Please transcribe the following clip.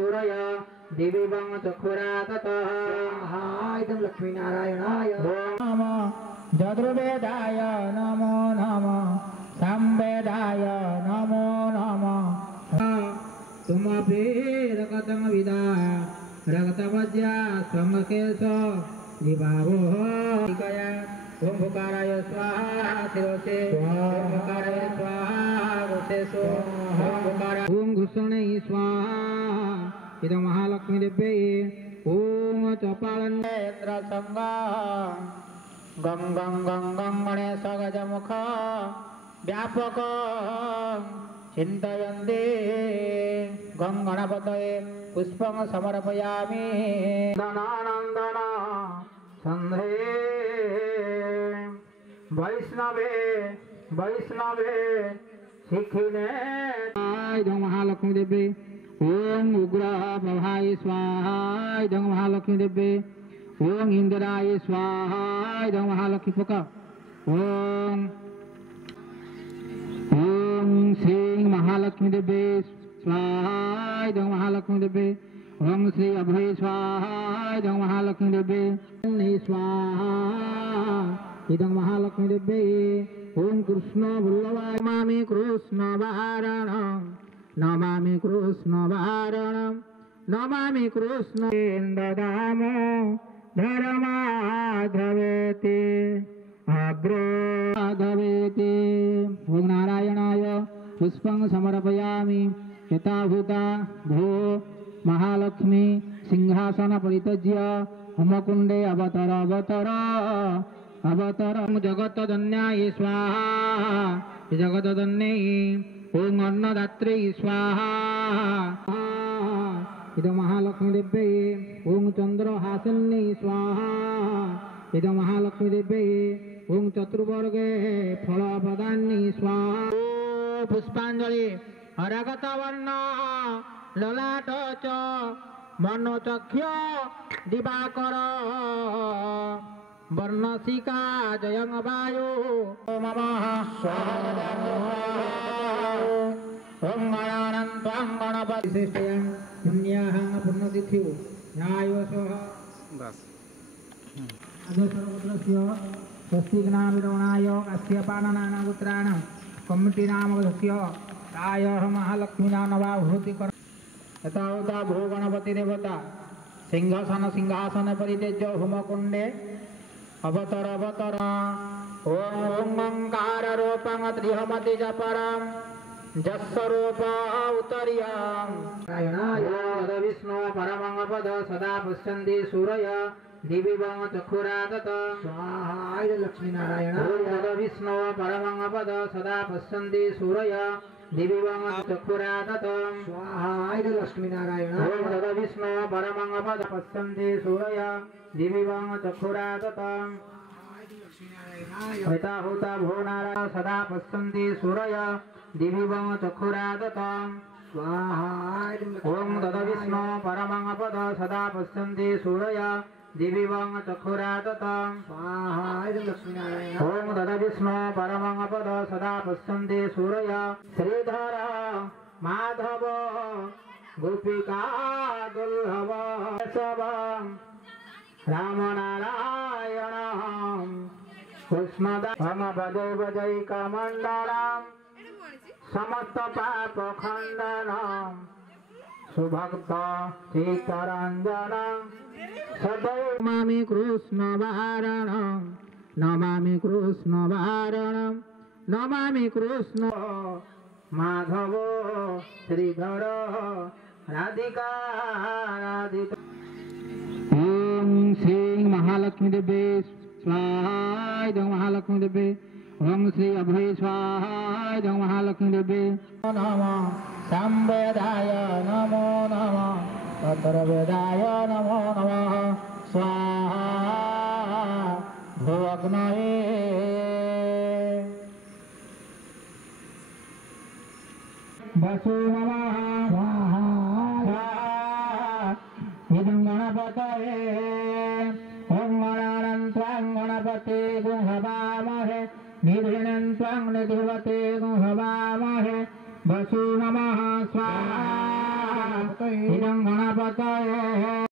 सूरय दिव्यं चक्षुरा ततः इदं लक्ष्मीनारायणाय नमः यजुर्वेदाय नमो नमः सामवेदाय नमो नमः तुमपेरकतं विदा रक्तवज्या स्वंगकेश दिवावो कया ओंकाराय स्वाहा शिरोसे ओंकाराय स्वाहा रोसेसो ओंकारा ओं घुसणे स्वाहा इदं महालक्ष्मी देव्यै ओं चपालनेत्र संगा गं गं गं गं गणेश गजमुख व्यापक चिन्तयन्ते गं गणपतये पुष्पं समर्पयामि दनानन्दन संध्रे वैष्णवे वैष्णवे शिखिने इदं महालक्ष्मी देवी ओं उग्र प्रभाय स्वाहा इदं महालक्ष्मी देवी ओं इंद्राय स्वाहा इदं महालक्ष्मी पक ओं श्री महालक्ष्मी देवी स्वाहा इदं महालक्ष्मी देवी ओं श्री अभय स्वाहा इदं महालक्ष्मी देवी स्वाहा इदं महालक्ष्मी देवी ओं कृष्ण वल्लभाय नमामि कृष्ण वारणं नमामि कृष्ण वारणं नमामि कृष्ण ददाम धर्माधवेति अग्रोधवेति ओं नारायणाय पुष्पं समर्पयामि यथाभूता भो महालक्ष्मी सिंहासन परित्यज्य होमकुंडे अवतर अवतर अवतर जगतधन्याय स्वाहा जगतधन्यै ओं अन्नदात्रे स्वाहा इदं महालक्ष्मी देव्यै ओं चंद्रहासिन्यै स्वाहा इदं महालक्ष्मी देव्यै ओं चतुर्वर्गे फलप्रदान्यै स्वाहा पुष्पांजलि हरगतवर्ण ललाट च मनोचक्ष्य दिवाकर वर्णसिका जयं वायु नमः स्वाहा ओं गणानन्तं गणपतिष्ठयं पुण्याहं पुण्यतिथि न्यायोऽसः बस अधोसर्वत्रस्य स्वस्तिग्नाविरवणाय अस्य पाननानागोत्राणां कमिटी नामकस्य प्रायः महालक्ष्मीना नवाभूति कर यथावता भो गणपति देवता सिंहासन परित्यज्य होमकुंडे अवतर अवतर ओं ओंकार रूपं त्रिहमति च परं जस्वरूप उत्तरीयं नारायणाय विष्णु परमं पद सदा पश्यन्ति सूरय दिव्यं चक्षुरा ततः स्वाहा लक्ष्मी नारायण विष्णु परमं पद सदा पश्यन्ति सूरय दिव्यं चक्षुरा ततः स्वाहा लक्ष्मी नारायण विष्णु परमं पद पश्यन्ति सूरय दिव्यं चक्षुरा ततः यथाभूता भो नारायण सदा पश्यन्ति सूरय दिव्यं चक्षुरा ततः स्वाहा ओं तद्विष्णु परमं पद सदा पश्यन्ति सूरय दिव्यं चक्षुरा ततः स्वाहा लक्ष्मी नारायण ओं तद्विष्णु परमं पद सदा पश्यन्ति सूरय श्रीधर माधव गोपिका दुर्लभ सब राम नारायण कृष्णदाम भजै भजैकमण्डलं समस्त पाप खण्डनं सुभक्त चित्तरञ्जनं सदैव नमामि कृष्ण वारणं नमामि कृष्ण वारणं नमामि कृष्ण माधव श्रीधर राधिका राधिका ओं श्री महालक्ष्मी देवी स्वाहा इदं महालक्ष्मी देवी ओं श्री अभय स्वाहा इदं महालक्ष्मी देवी नमः सामवेदाय नमो नमः अथर्ववेदाय नमो नमः स्वाहा भोग्नये वसु नमः स्वाहा इदं गणपतये ओं गणानं त्वां गणपते गुहवामहे निधीनं त्वां निधिवते गुहवामहे वसु नमः स्वाहा इदं गणपतये